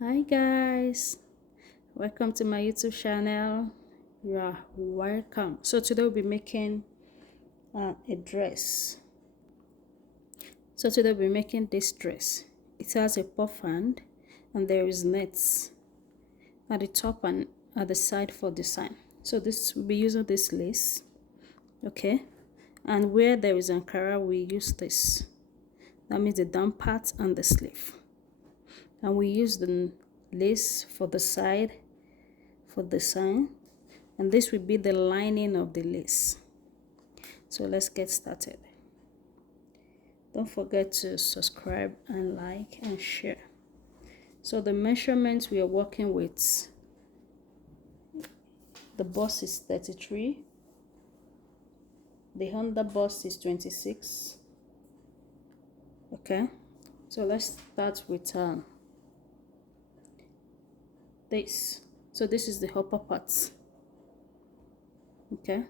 Hi guys, welcome to my YouTube channel. You are welcome. So today we'll be making a dress. This dress. It has a puff hand and there is nets at the top and at the side for design. So this will be using this lace, okay? And where there is Ankara, we use this. That means the down part and the sleeve. And we use the lace for the side for design, and this will be the lining of the lace. So let's get started. Don't forget to subscribe and like and share. So the measurements we are working with, the bust is 33, the under bust is 26. Okay, so let's start with this. So this is the upper part. Okay,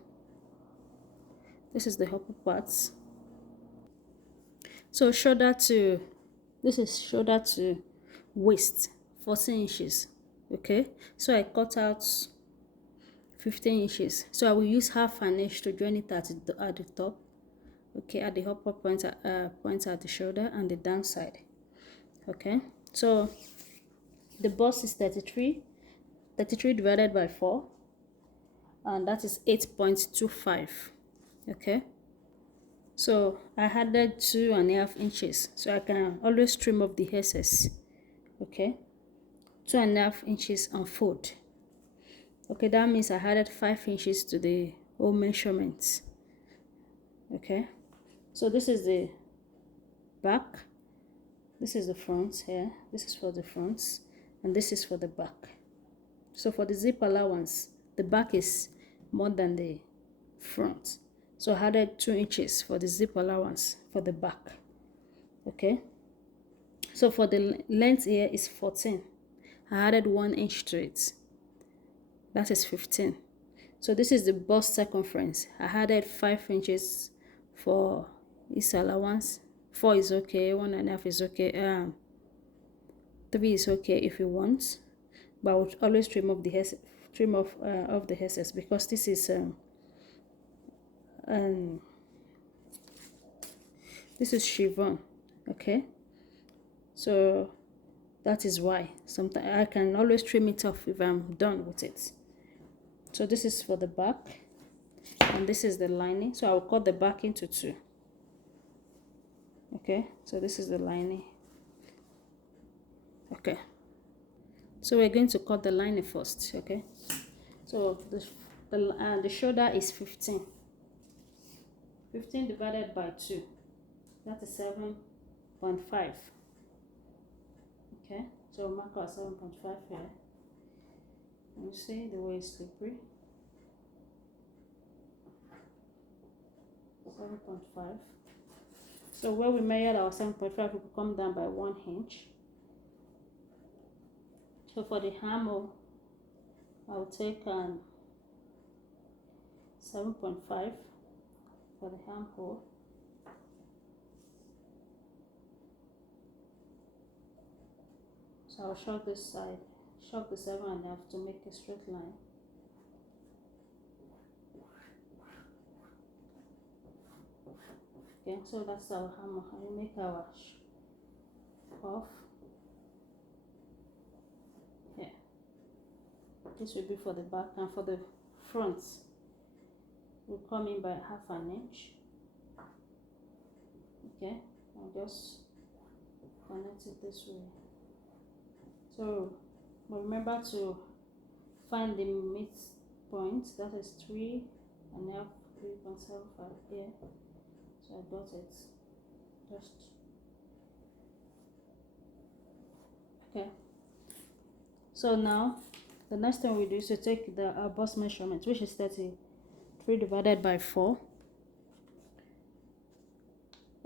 this is the upper part. So this is shoulder to waist, 14 inches. Okay, so I cut out 15 inches. So I will use half an inch to join it at the top. Okay, at the upper point, at the shoulder and the downside. Okay, so the bust is 33 divided by 4, and that is 8.25. okay, so I added 2.5 inches, so I can always trim off the excess. Okay, 2.5 inches and fold. Okay, that means I added 5 inches to the whole measurements. Okay, so this is the back, this is the front here, this is for the front, and this is for the back. So for the zip allowance, the back is more than the front, so I added 2 inches for the zip allowance for the back. Okay, so for the length here is 14. I added 1 inch to it, that is 15. So this is the bust circumference. I added 5 inches for this allowance. 4 is okay, 1.5 is okay, 3 is okay if you want, but I would always trim off the excess because this is chiffon. Okay, so that is why sometimes I can always trim it off if I'm done with it. So this is for the back, and this is the lining. So I will cut the back into 2. Okay, so this is the lining. Okay, so we're going to cut the lining first. Okay, so the shoulder is 15 divided by 2, that is 7.5. okay, so mark out 7.5 here. You see the way it's slippery. 7.5. So where we measured our 7.5, we could come down by 1 inch. So for the hammer, I'll take 7.5 for the ham hole. So I'll shove this side, shove the 7.5 to make a straight line. Okay, so that's our hammer, and we make our cuff. Yeah, this will be for the back, and for the front, we'll come in by half an inch. Okay, I'll just connect it this way. So remember to find the midpoint, that is 3.5, 3.75 here. So I got it. Just okay. So now the next thing we do is to take the bust measurement, which is 33 divided by 4,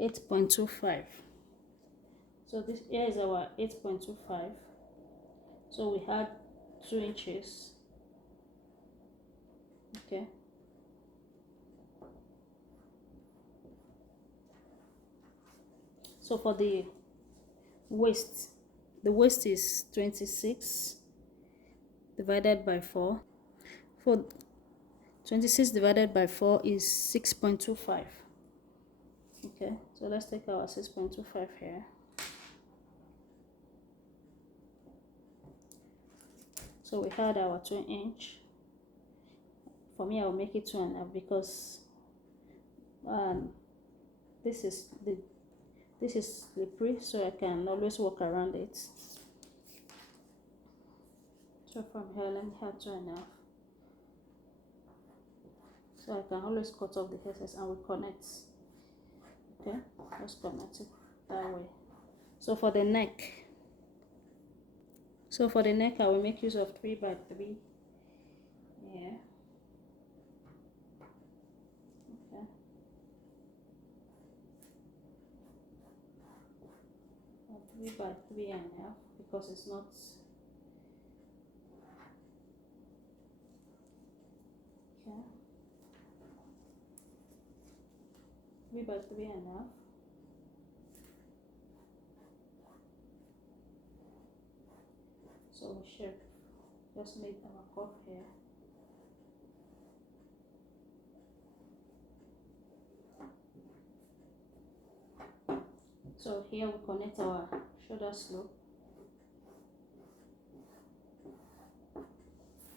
8.25. So this here is our 8.25. So we had 2 inches. Okay. So for the waist, the waist is 26 divided by 4. For 26 divided by 4 is 6.25. Okay, so let's take our 6.25 here. So we had our 2 inch. For me, I will make it 2.5 because this is slippery, so I can always walk around it. So from here, let me have 2.5. So I can always cut off the excess and we connect. Okay, let's connect it that way. So for the neck, I will make use of 3 by 3. Yeah. Okay. 3 by 3.5 because it's not. Okay. 3 by 3.5. So we should just make our cuff here. So here we connect our shoulder slope.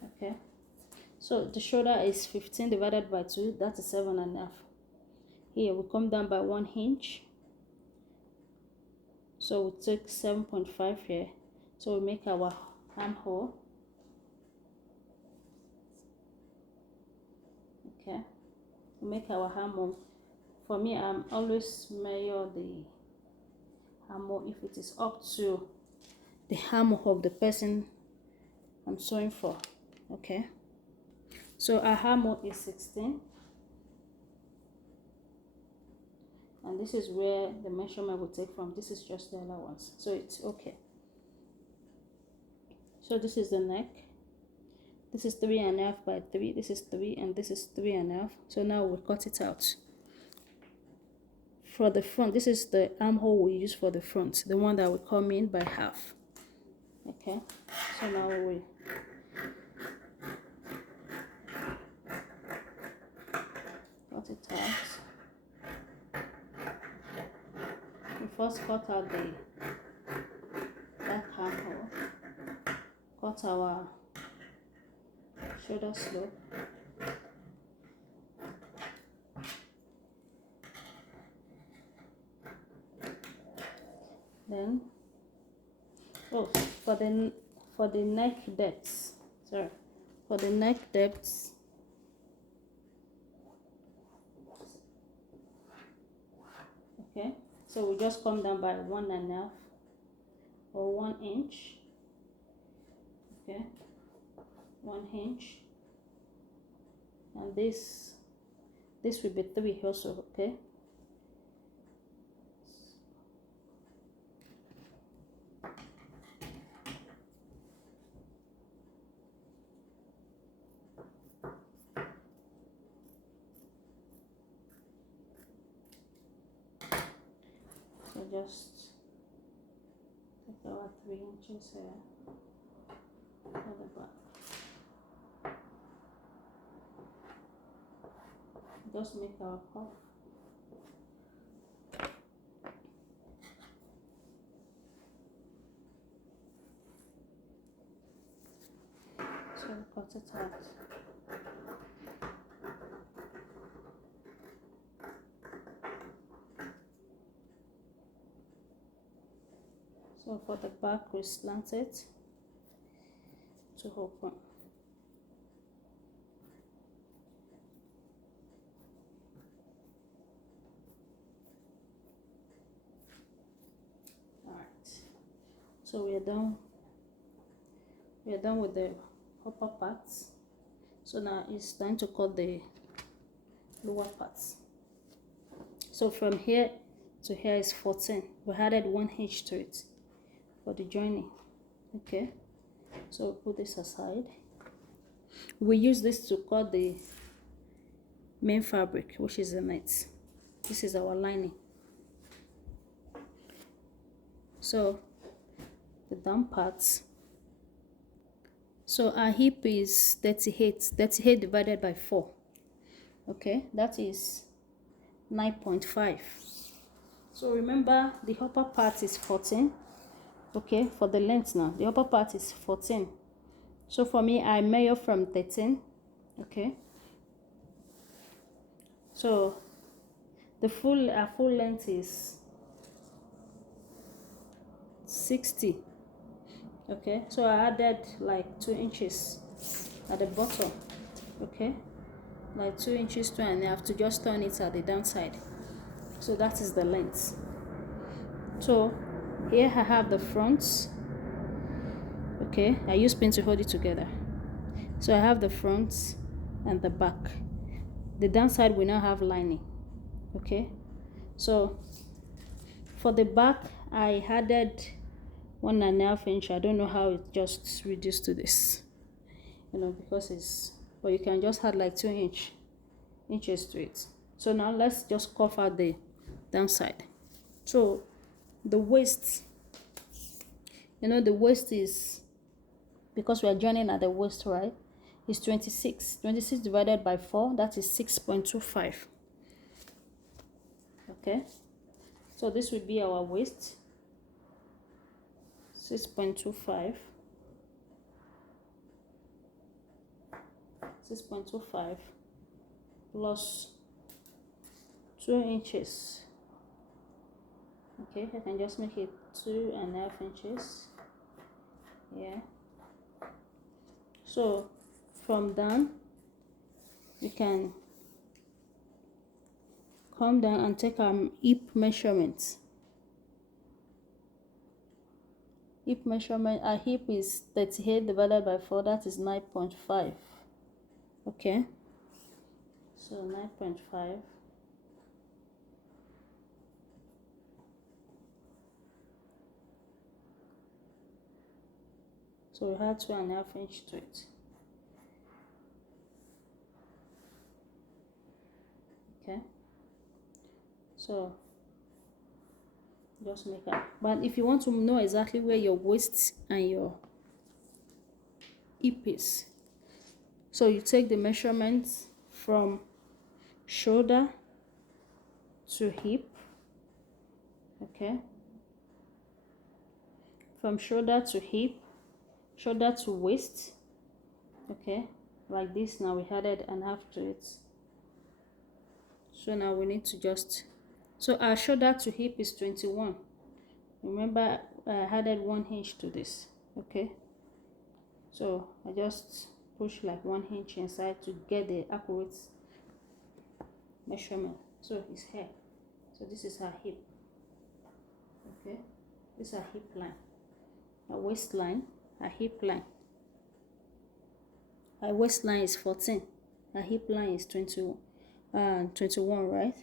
Okay. So the shoulder is 15 divided by 2, that is 7.5. Here we come down by 1 inch. So we take 7.5 here. So we make our armhole. Okay. We make our armhole. For me, I'm always measure the armhole if it is up to the armhole of the person I'm sewing for. Okay. So our armhole is 16. And this is where the measurement will take from. This is just the allowance. So it's okay. So this is the neck. This is 3.5 by 3. This is 3 and this is 3.5. So now we'll cut it out. For the front, this is the armhole we use for the front, the one that will come in by half. Okay. So now we cut it out. We first cut out the back armhole. Cut our shoulder slope. Then, for the neck depth, for the neck depth, okay. So we just come down by 1.5 or 1 inch. Okay, 1 inch, and this will be 3 also. Okay. So just take our 3 inches here for the back. Just make our cuff. So cut it out. So for the back, we slant it to open. Alright. So we are done. We are done with the upper parts. So now it's time to cut the lower parts. So from here to here is 14. We added 1 inch to it for the joining. Okay, so we'll put this aside. We use this to cut the main fabric, which is the net. This is our lining. So the down part. So our hip is 38 divided by 4. Okay, that is 9.5. So remember, the upper part is 14. Okay, for the length now, the upper part is 14. So for me, I measure from 13. Okay, so the full length is 60. Okay, so I added like 2 inches at the bottom. Okay, like 2 inches, 2.5 to just turn it at the downside. So that is the length. So here I have the front. Okay, I use pin to hold it together. So I have the front and the back. The downside will now have lining. Okay, so for the back I added 1.5 inch. I don't know how it just reduced to this, because it's, but you can just add like 2 inches to it. So now let's just cuff out the downside. So the waist, the waist is, because we are joining at the waist, right, is 26 divided by 4, that is 6.25. Okay, so this will be our waist, 6.25 plus 2 inches. Okay, I can just make it 2.5 inches. Yeah, so from down we can come down and take our hip measurements. Our hip is 38 divided by 4, that is 9.5. Okay, so 9.5 so we had 2.5 inches to it. Okay, so just make up. But if you want to know exactly where your waist and your hip is, so you take the measurements from shoulder to hip. Okay, from shoulder to hip, shoulder to waist. Okay, like this. Now we added an half to it, so now we need to just, so our shoulder to hip is 21. Remember, I added 1 inch to this. Okay, so I just push like 1 inch inside to get the accurate measurement. So it's here, so this is our hip. Okay, this is our hip line, our waistline, our hip line. Our waistline is 14, our hip line is 21, right?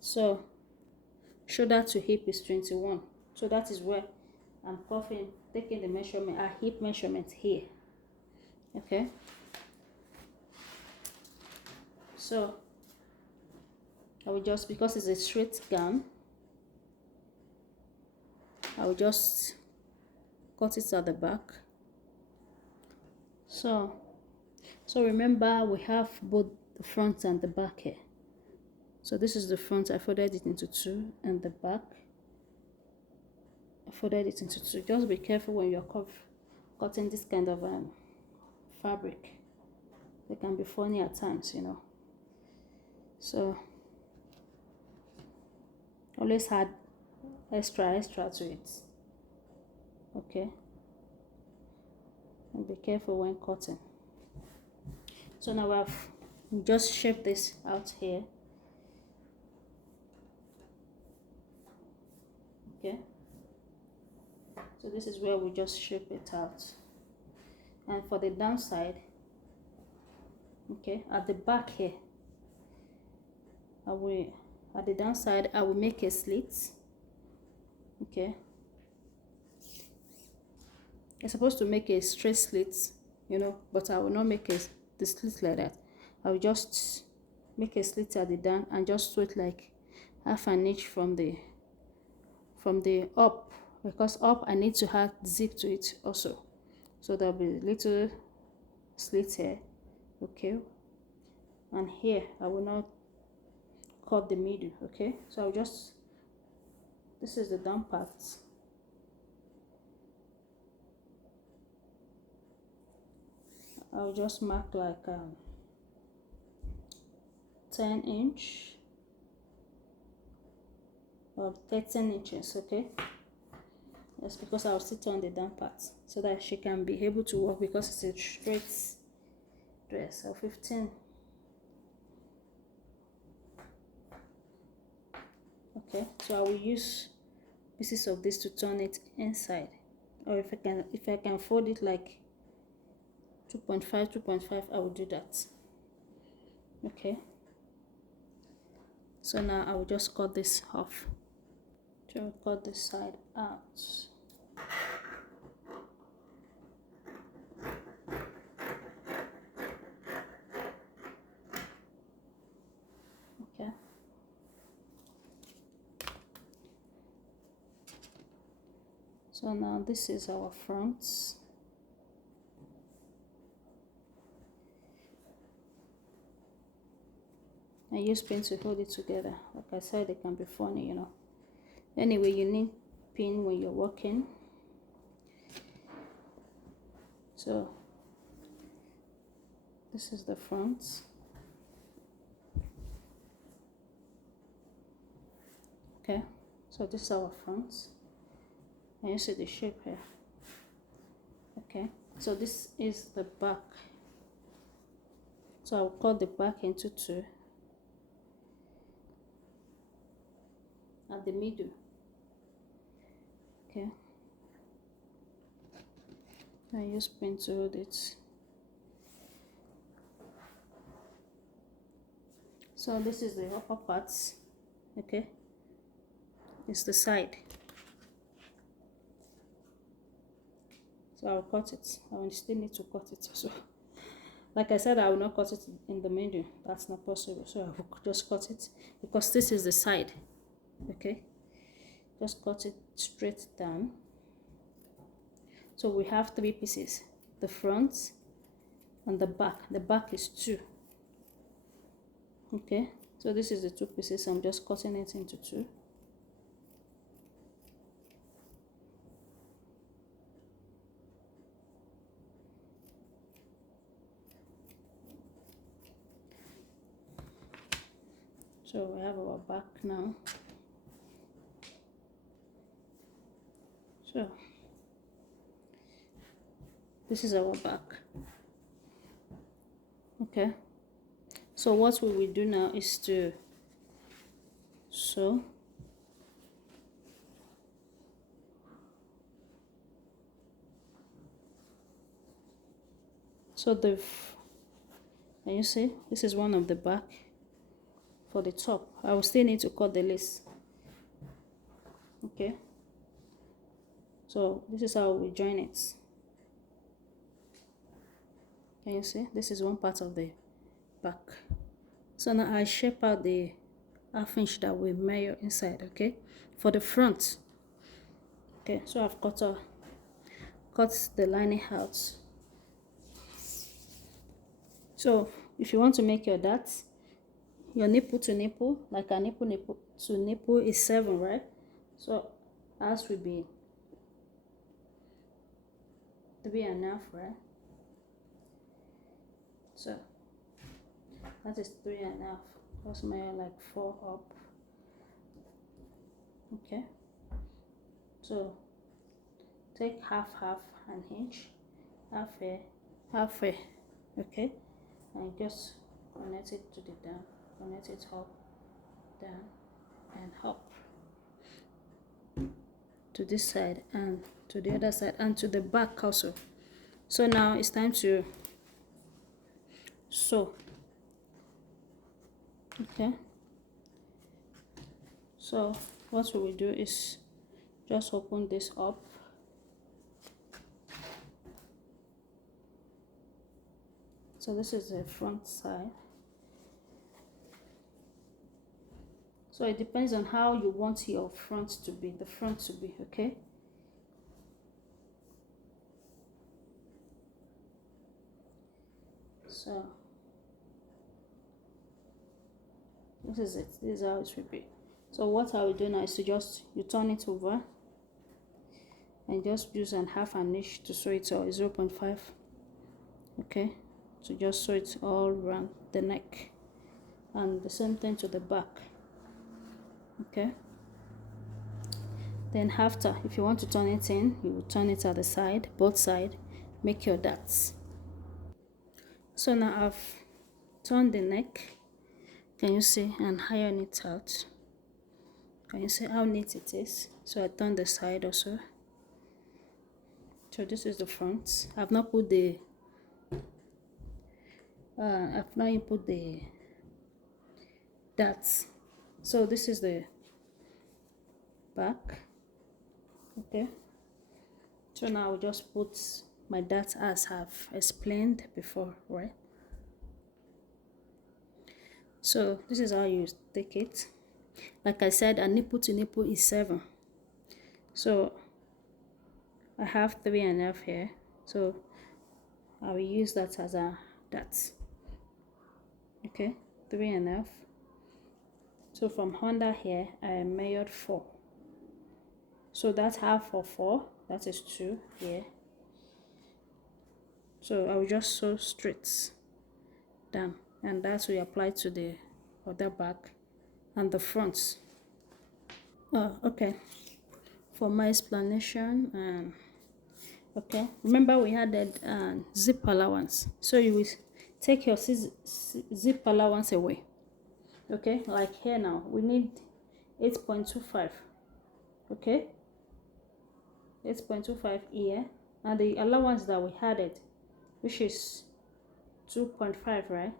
So shoulder to hip is 21. So that is where I'm taking the measurement, our hip measurement here. Okay, so I will just, because it's a straight gown, I will just cut it at the back. So remember, we have both the front and the back here. So this is the front, I folded it into 2, and the back, I folded it into 2. Just be careful when you're cutting this kind of fabric. They can be funny at times, So always add extra to it. Okay, and be careful when cutting. So now we just shape this out here. Okay, so this is where we just shape it out. And for the downside, okay, at the back here, at the downside I will make a slit. Okay, I'm supposed to make a straight slit, but I will not make the slit like that. I will just make a slit at the down and just sew it like 1/2 inch from the up because up I need to add zip to it also, so there'll be a little slit here, okay, and here I will not cut the middle, okay. So I'll just, this is the down part, I'll just mark like 10 inch or 13 inches, okay. That's because I'll sit on the down part so that she can be able to walk, because it's a straight dress. So 15. Okay, so I will use pieces of this to turn it inside, or if I can fold it like 2.5, I will do that. Okay, so now I will just cut this off. To cut this side out. Okay. So now this is our front. I use pin to hold it together. Like I said, it can be funny, you know. Anyway, you need pin when you're working. So this is the front. Okay, so this is our front. And you see the shape here. Okay, so this is the back. So I'll cut the back into two at the middle. Okay, I use pin to hold it. So this is the upper parts. Okay, it's the side. So I'll cut it. I will still need to cut it also. Like I said, I will not cut it in the middle. That's not possible. So I will just cut it because this is the side. Okay, just cut it straight down. So we have three pieces: the front and the back. The back is two. Okay, so this is the two pieces. I'm just cutting it into two. So we have our back now. So this is our back. Okay, so what we will do now is to sew. So can you see, this is one of the back for the top. I will still need to cut the lace. Okay, so this is how we join it. Can you see? This is one part of the back. So now I shape out the ½ inch that we measure inside. Okay, for the front. Okay, so I've cut the lining out. So if you want to make your darts, your nipple to nipple, like a nipple to nipple is 7, right? So ours will be 3.5, right? So that is 3.5. Just measure like 4 up. Okay. So take half an inch, half here, okay, and just connect it to the down, connect it up, down, and up to this side and to the other side and to the back also. So now it's time to sew. Okay, so what we will do is just open this up. So this is the front side. So it depends on how you want your front to be, the front to be, okay? So this is it. This is how it will be. So what I will do now is to just, you turn it over and just use an half an inch to sew it, or 0.5. Okay, so just sew it all around the neck, and the same thing to the back. Okay, then after, if you want to turn it in, you will turn it at the side, both side, make your darts. So now I've turned the neck, can you see, and iron it out. Can you see how neat it is? So I turn the side also. So this is the front. I've not put the darts. So this is the back. Okay, so now I'll just put my darts as I've explained before, right? So this is how you take it. Like I said, a nipple to nipple is 7. So I have 3.5 here. So I will use that as a dart. Okay, 3.5. So from under here, I measured 4. So that's half of 4. That is 2 here. So I will just sew straight down, and that will apply to the other back and the front. Okay. For my explanation, okay, remember we had that zip allowance. So you will take your zip allowance away. Okay, like here now, we need 8.25. Okay, 8.25 here, and the allowance that we had it, which is 2.5, right?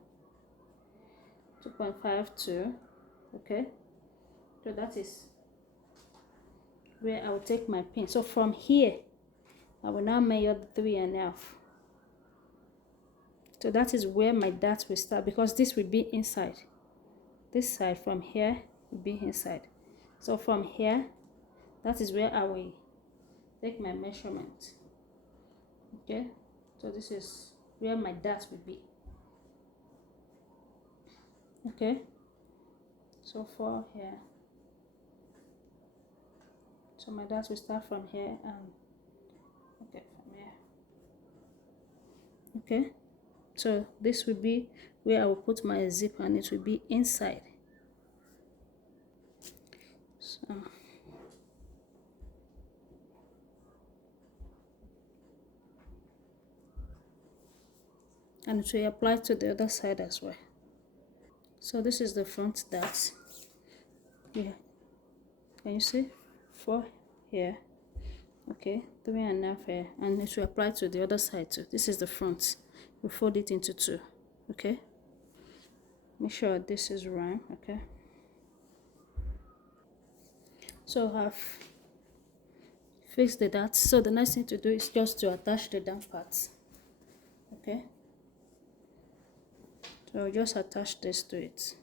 2.52. Okay, so that is where I will take my pin. So from here, I will now measure the 3.5. So that is where my dart will start, because this will be inside. This side from here will be inside. So from here, that is where I will take my measurement. Okay, so this is where my dart will be. Okay, so for here, so my dart will start from here, and okay, from here. Okay, so this will be where I will put my zip, and it will be inside. So and it will apply to the other side as well. So this is the front dart. Yeah, can you see? 4 here. Okay, 3.5 here, and it will apply to the other side too. This is the front. We fold it into 2. Okay, make sure this is round. Okay, so I've fixed the dart. So the next thing to do is just to attach the down parts. Okay, so I'll just attach this to it.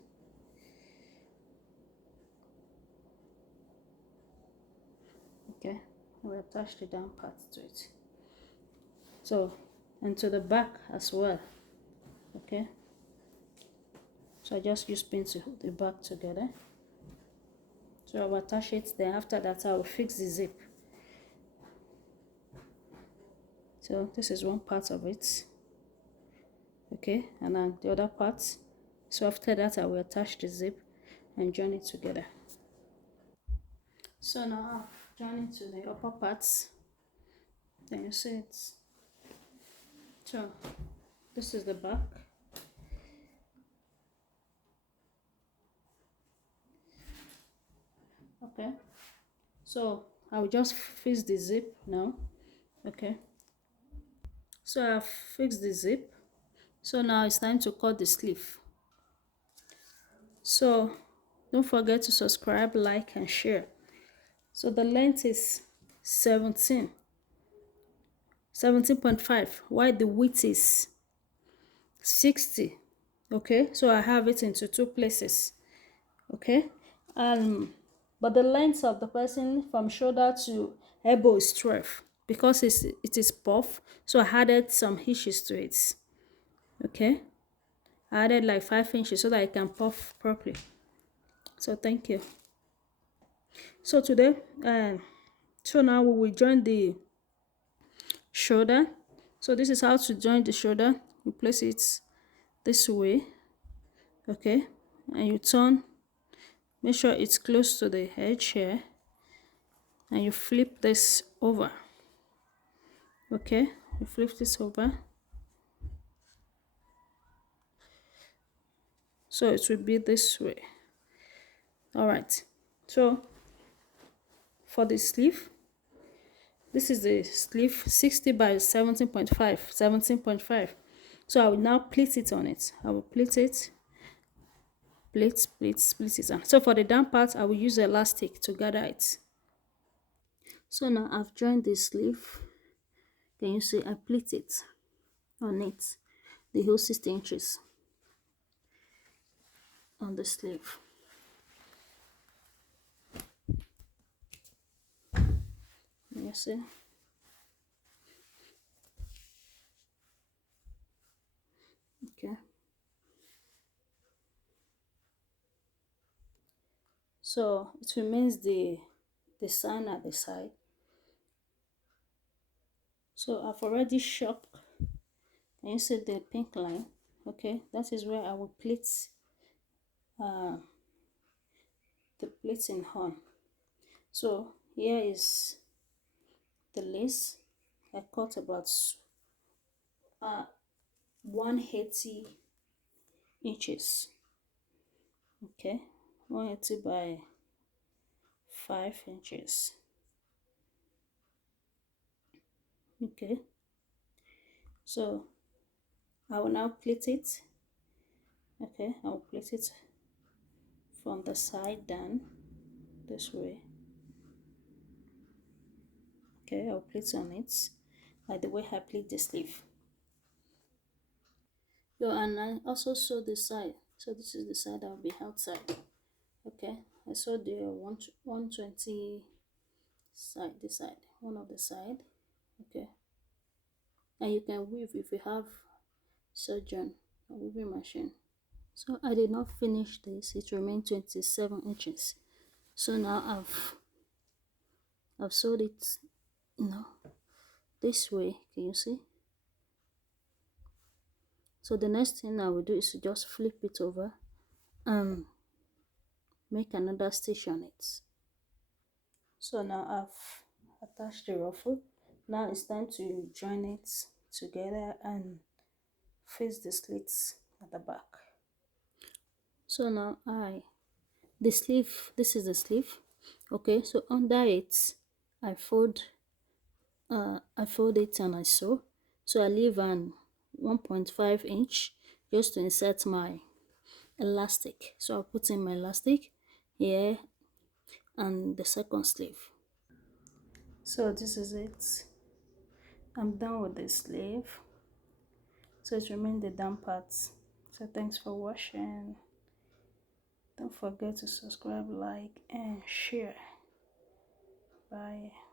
Okay, I will attach the down part to it. So, and to the back as well. Okay, so I just use pin to hold the back together. So I will attach it. Then after that, I will fix the zip. So this is one part of it. Okay, and then the other part. So after that, I will attach the zip and join it together. So now I've joined it to the upper parts. Then you see it. So this is the back. Okay, so I will just fix the zip now. Okay, so I've fixed the zip. So now it's time to cut the sleeve. So don't forget to subscribe, like, and share. So the length is 17.5, while the width is 60. Okay, so I have it into 2 places. Okay, but the length of the person from shoulder to elbow is 12, because it is puff. So I added some hitches to it. Okay, I added like 5 inches so that it can puff properly. So thank you. So today, so now we will join the shoulder. So this is how to join the shoulder. You place it this way, okay, and you turn. Make sure it's close to the edge here, and you flip this over. Okay, you flip this over. So it will be this way. All right. So for the sleeve, this is the sleeve 60 by 17.5, 17.5. So I will now pleat it on it. I will pleat it, split it. So for the down part, I will use elastic to gather it. So now I've joined the sleeve. Can you see I pleat it on it, the whole 60 inches on the sleeve. You see? Okay. So it remains the sign at the side. So I've already shocked. Can you see the pink line? Okay, that is where I will pleat the pleating on. So here is the lace. I cut about 180 inches. Okay, 180 by 5 inches. Okay, so I will now pleat it. Okay, I will pleat it from the side down this way. Okay, I'll pleat on it like the way I pleat the sleeve. So, and I also sew the side. So this is the side that will be outside. Okay, I sewed the 120 side, this side, one of the side. Okay, and you can weave if you have surgeon or weaving machine. So I did not finish this. It remained 27 inches. So now I've sewed it, this way. Can you see? So the next thing I will do is to just flip it over and make another stitch on it. So now I've attached the ruffle. Now it's time to join it together and face the slits at the back. So now the sleeve, this is the sleeve. Okay, so under it I fold it and I sew. So I leave an 1.5 inch just to insert my elastic. So I'll put in my elastic here and the second sleeve. So this is it. I'm done with the sleeve. So it remains the down parts. So thanks for watching. Don't forget to subscribe, like, and share. Bye.